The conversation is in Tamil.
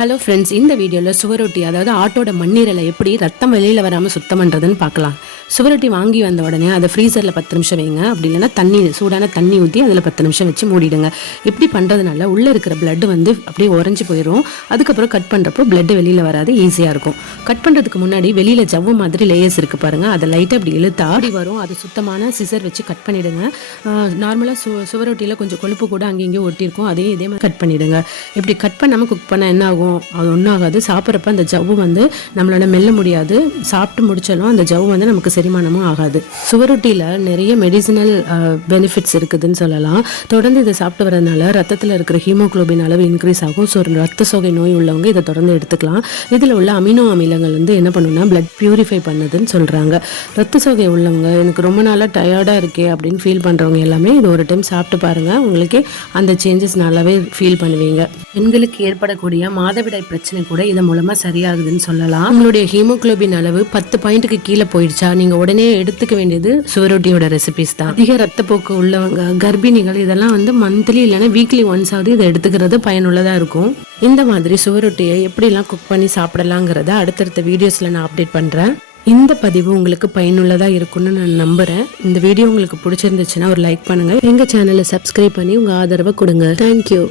ஹலோ ஃப்ரெண்ட்ஸ், இந்த வீடியோவில் சுவரொட்டி அதாவது ஆட்டோட மண்ணீரலை எப்படி ரத்தம் வெளியில் வராமல் சுத்தம் பண்ணுறதுன்னு பார்க்கலாம். சுவரொட்டி வாங்கி வந்த உடனே அதை ஃப்ரீசரில் 10 நிமிஷம் வைங்க. அப்படி இல்லைன்னா சூடான தண்ணி ஊற்றி அதில் 10 நிமிஷம் வச்சு மூடிடுங்க. இப்படி பண்ணுறதுனால உள்ளே இருக்கிற பிளட் அப்படியே உறைஞ்சி போயிடும். அதுக்கப்புறம் கட் பண்ணுறப்போ பிளட் வெளியில் வராது, ஈஸியாக இருக்கும். கட் பண்ணுறதுக்கு முன்னாடி வெளியில் ஜவ்வு மாதிரி லேயர்ஸ் இருக்குது பாருங்கள், அதை லைட்டாக அப்படி இழுத்தா அப்படி வரும். அது சுத்தமான சிசர் வச்சு கட் பண்ணிவிடுங்க. நார்மலாக சுவரொட்டியில் கொஞ்சம் கொழுப்பு கூட அங்கேயும் ஒட்டியிருக்கும், அதையும் இதே மாதிரி கட் பண்ணிவிடுங்க. இப்படி கட் பண்ணாமல் குக் பண்ண என்ன ஆகும்? அது ஒன்றும் ஆகாது. சாப்பிட்றப்ப அந்த ஜவ்வு நம்மளால மெல்ல முடியாது. சாப்பிட்டு முடிச்சாலும் அந்த ஜவ்வு நமக்கு செரிமானமும் ஆகாது. சுவரொட்டியில் நிறைய மெடிசினல் பெனிஃபிட்ஸ் இருக்குதுன்னு சொல்லலாம். தொடர்ந்து இதை சாப்பிட்டு வரதுனால ரத்தத்தில் இருக்கிற ஹீமோக்ளோபின் அளவு இன்க்ரீஸ் ஆகும். ஸோ ரத்த சோகை நோய் உள்ளவங்க இதை தொடர்ந்து எடுத்துக்கலாம். இதில் உள்ள அமினோ அமிலங்கள் என்ன பண்ணுன்னா பிளட் பியூரிஃபை பண்ணுதுன்னு சொல்கிறாங்க. ரத்த சோகை உள்ளவங்க எனக்கு ரொம்ப நாளாக டயர்டாக இருக்கே அப்படின்னு ஃபீல் பண்ணுறவங்க எல்லாமே இது ஒரு டைம் சாப்பிட்டு பாருங்கள். உங்களுக்கு அந்த சேஞ்சஸ் நல்லாவே ஃபீல் பண்ணுவீங்க. பெண்களுக்கு ஏற்படக்கூடிய மாதவிடாய் பிரச்சனை கூட இதன் மூலமா சரியாகுதுன்னு சொல்லலாம். உங்களுடைய ஹீமோகுளோபின் அளவு 10 பாயிண்ட்டுக்கு கீழே போயிடுச்சா, நீங்க உடனே எடுத்துக்க வேண்டியது சுவரொட்டியோட ரெசிபிஸ் தான். அதிக ரத்தப்போக்கு உள்ளவங்க, கர்ப்பிணிகள் இதெல்லாம் மந்த்லி இல்லைன்னா வீக்லி ஒன்ஸ் ஆகுது இதை எடுத்துக்கிறது பயனுள்ளதா இருக்கும். இந்த மாதிரி சுவரொட்டியை எப்படிலாம் குக் பண்ணி சாப்பிடலாங்கிறத அடுத்தடுத்த வீடியோஸ்ல நான் அப்டேட் பண்றேன். இந்த பதிவு உங்களுக்கு பயனுள்ளதா இருக்கும்னு நான் நம்புறேன். இந்த வீடியோ உங்களுக்கு பிடிச்சிருந்துச்சுன்னா ஒரு லைக் பண்ணுங்க. எங்க சேனலை சப்ஸ்கிரைப் பண்ணி உங்க ஆதரவை கொடுங்க. தேங்க்யூ.